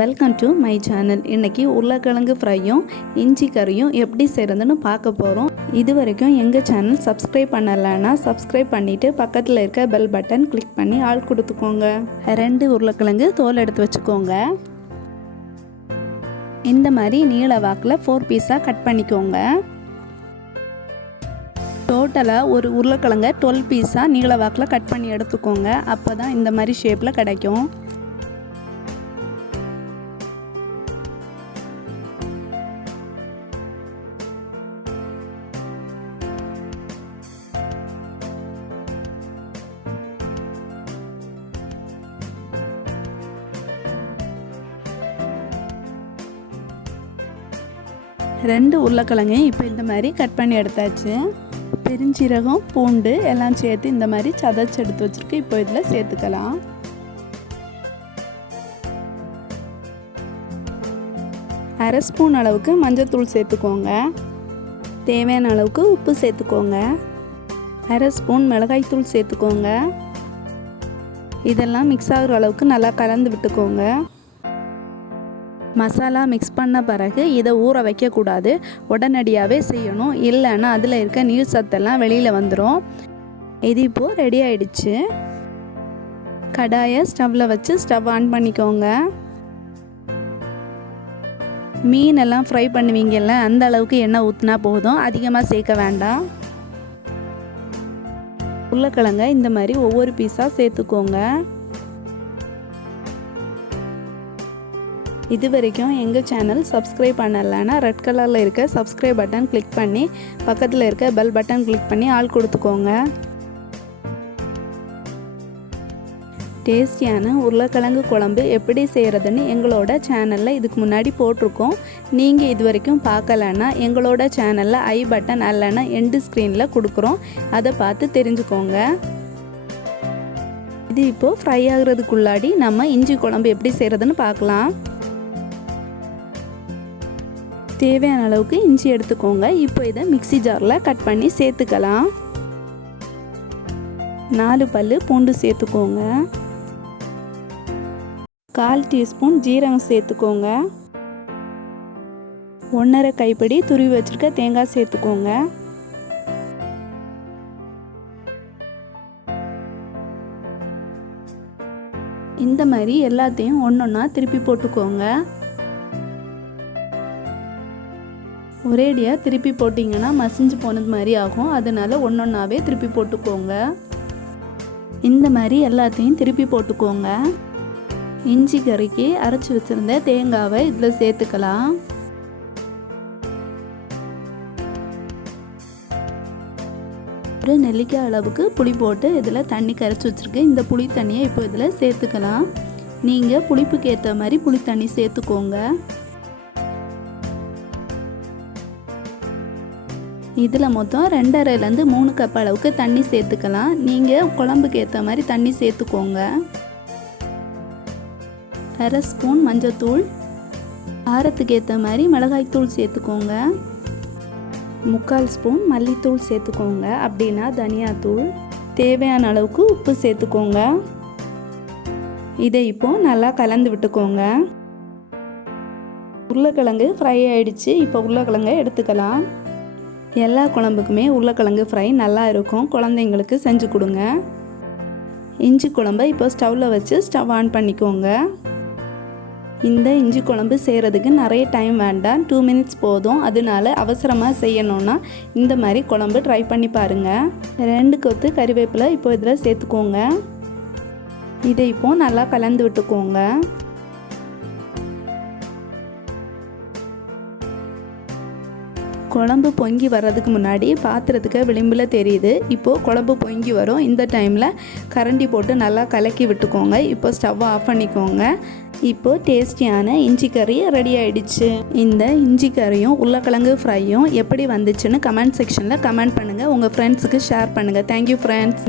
Welcome to my channel. இன்றைக்கி உருளைக்கிழங்கு ஃப்ரையும் இஞ்சி கறியும் எப்படி செய்கிறதுன்னு பார்க்க போகிறோம். இது வரைக்கும் எங்கள் சேனல் சப்ஸ்கிரைப் பண்ணலைன்னா சப்ஸ்கிரைப் பண்ணிவிட்டு பக்கத்தில் இருக்க பெல் பட்டன் கிளிக் பண்ணி ஆள் கொடுத்துக்கோங்க. 2 உருளைக்கிழங்கு தோல் எடுத்து வச்சுக்கோங்க. இந்த மாதிரி நீள வாக்கில் 4 பீஸாக கட் பண்ணிக்கோங்க. டோட்டலாக ஒரு உருளைக்கிழங்கை 12 பீஸாக நீள வாக்கில் கட் பண்ணி எடுத்துக்கோங்க. அப்போ தான் இந்த மாதிரி ஷேப்பில் கிடைக்கும். ரெண்டு உருளைக்கிழங்கையும் இப்போ இந்த மாதிரி கட் பண்ணி எடுத்தாச்சு. பெருஞ்சீரகம், பூண்டு எல்லாம் சேர்த்து இந்த மாதிரி சதைச்சு எடுத்து வச்சுருக்கு. இப்போ இதில் சேர்த்துக்கலாம். அரை ஸ்பூன் அளவுக்கு மஞ்சள்தூள் சேர்த்துக்கோங்க. தேவையான அளவுக்கு உப்பு சேர்த்துக்கோங்க. அரை ஸ்பூன் மிளகாய்த்தூள் சேர்த்துக்கோங்க. இதெல்லாம் மிக்ஸ் ஆகிற அளவுக்கு நல்லா கலந்து விட்டுக்கோங்க. மசாலா மிக்ஸ் பண்ண பிறகு இதை ஊற வைக்கக்கூடாது, உடனடியாகவே செய்யணும். இல்லைன்னா அதில் இருக்க நீர் சத்தெல்லாம் வெளியில் வந்துடும். இது இப்போது ரெடி ஆகிடுச்சு. கடாயை ஸ்டவ்வில் வச்சு ஸ்டவ் ஆன் பண்ணிக்கோங்க. மீனெல்லாம் ஃப்ரை பண்ணுவீங்கல்ல, அந்த அளவுக்கு எண்ணெய் ஊற்றினா போதும், அதிகமாக சேர்க்க வேண்டாம். உருளைக்கிழங்கை இந்த மாதிரி ஒவ்வொரு பீஸாக சேர்த்துக்கோங்க. இது வரைக்கும் எங்கள் சேனல் சப்ஸ்கிரைப் பண்ணலைன்னா ரெட் கலரில் இருக்க சப்ஸ்கிரைப் பட்டன் கிளிக் பண்ணி பக்கத்தில் இருக்க பெல் பட்டன் கிளிக் பண்ணி ஆள் கொடுத்துக்கோங்க. டேஸ்டியான உருளைக்கிழங்கு குழம்பு எப்படி செய்கிறதுன்னு எங்களோட சேனலில் இதுக்கு முன்னாடி போட்டிருக்கோம். நீங்கள் இது வரைக்கும் பார்க்கலன்னா எங்களோட சேனலில் ஐ பட்டன் அல்லனா எண்டு ஸ்க்ரீனில் கொடுக்குறோம், அதை பார்த்து தெரிஞ்சுக்கோங்க. இது இப்போது ஃப்ரை ஆகுறதுக்குள்ளாடி நம்ம இஞ்சி குழம்பு எப்படி செய்கிறதுன்னு பார்க்கலாம். தேவையான அளவுக்கு இஞ்சி எடுத்துக்கோங்க. இப்போ இதை மிக்ஸி ஜாரில் கட் பண்ணி சேர்த்துக்கலாம். 4 பல்லு பூண்டு சேர்த்துக்கோங்க. 1/4 டீஸ்பூன் ஜீரகம் சேர்த்துக்கோங்க. 1/2 கைப்பிடி துருவி வச்சுருக்க தேங்காய் சேர்த்துக்கோங்க. இந்த மாதிரி எல்லாத்தையும் ஒன்றொன்னா திருப்பி போட்டுக்கோங்க. ஒரேடியாக திருப்பி போட்டிங்கன்னா மசிஞ்சு போனது மாதிரி ஆகும், அதனால் ஒன்றொன்னாவே திருப்பி போட்டுக்கோங்க. இந்த மாதிரி எல்லாத்தையும் திருப்பி போட்டுக்கோங்க. இஞ்சி கறிக்கு அரைச்சி வச்சுருந்த தேங்காவை இதில் சேர்த்துக்கலாம். ஒரு நெல்லிக்காய் அளவுக்கு புளி போட்டு இதில் தண்ணி கரைச்சி வச்சுருக்கு. இந்த புளி தண்ணியை இப்போ இதில் சேர்த்துக்கலாம். நீங்கள் புளிப்புக்கு ஏற்ற மாதிரி புளி தண்ணி சேர்த்துக்கோங்க. இதில் மொத்தம் 2.5லேருந்து 3 கப் அளவுக்கு தண்ணி சேர்த்துக்கலாம். நீங்கள் குழம்புக்கு ஏற்ற மாதிரி தண்ணி சேர்த்துக்கோங்க. அரை ஸ்பூன் மஞ்சள்தூள், காரத்துக்கு ஏற்ற மாதிரி மிளகாய்த்தூள் சேர்த்துக்கோங்க. 3/4 ஸ்பூன் மல்லித்தூள் சேர்த்துக்கோங்க, அப்படின்னா தனியாத்தூள். தேவையான அளவுக்கு உப்பு சேர்த்துக்கோங்க. இதை இப்போது நல்லா கலந்து விட்டுக்கோங்க. உருளைக்கிழங்கு ஃப்ரை ஆகிடுச்சு. இப்போ உருளைக்கிழங்கை எடுத்துக்கலாம். எல்லா குழம்புக்குமே உருளைக்கிழங்கு ஃப்ரை நல்லா இருக்கும், குழந்தைங்களுக்கு செஞ்சு கொடுங்க. இஞ்சி குழம்பை இப்போ ஸ்டவ்வில் வச்சு ஸ்டவ் ஆன் பண்ணிக்கோங்க. இந்த இஞ்சி குழம்பு செய்கிறதுக்கு நிறைய டைம் வேண்டாம், 2 மினிட்ஸ் போதும். அதனால அவசரமாக செய்யணுன்னா இந்த மாதிரி குழம்பு ட்ரை பண்ணி பாருங்கள். 2 கொத்து கறிவேப்பிலை இப்போ இதில் சேர்த்துக்கோங்க. இதை இப்போது நல்லா கலந்து விட்டுக்கோங்க. குழம்பு பொங்கி வர்றதுக்கு முன்னாடி பாத்திரத்துக்கு விளிம்பில் தெரியுது. இப்போது குழம்பு பொங்கி வரும். இந்த டைமில் கரண்டி போட்டு நல்லா கலக்கி விட்டுக்கோங்க. இப்போ ஸ்டவ்வை ஆஃப் பண்ணிக்கோங்க. இப்போது டேஸ்டியான இஞ்சி கறி ரெடி ஆகிடுச்சு. இந்த இஞ்சி கறியும் உருளைக்கிழங்கு ஃப்ரையும் எப்படி வந்துச்சுன்னு கமெண்ட் செக்ஷனில் கமெண்ட் பண்ணுங்கள். உங்கள் ஃப்ரெண்ட்ஸுக்கு ஷேர் பண்ணுங்கள். Thank you friends.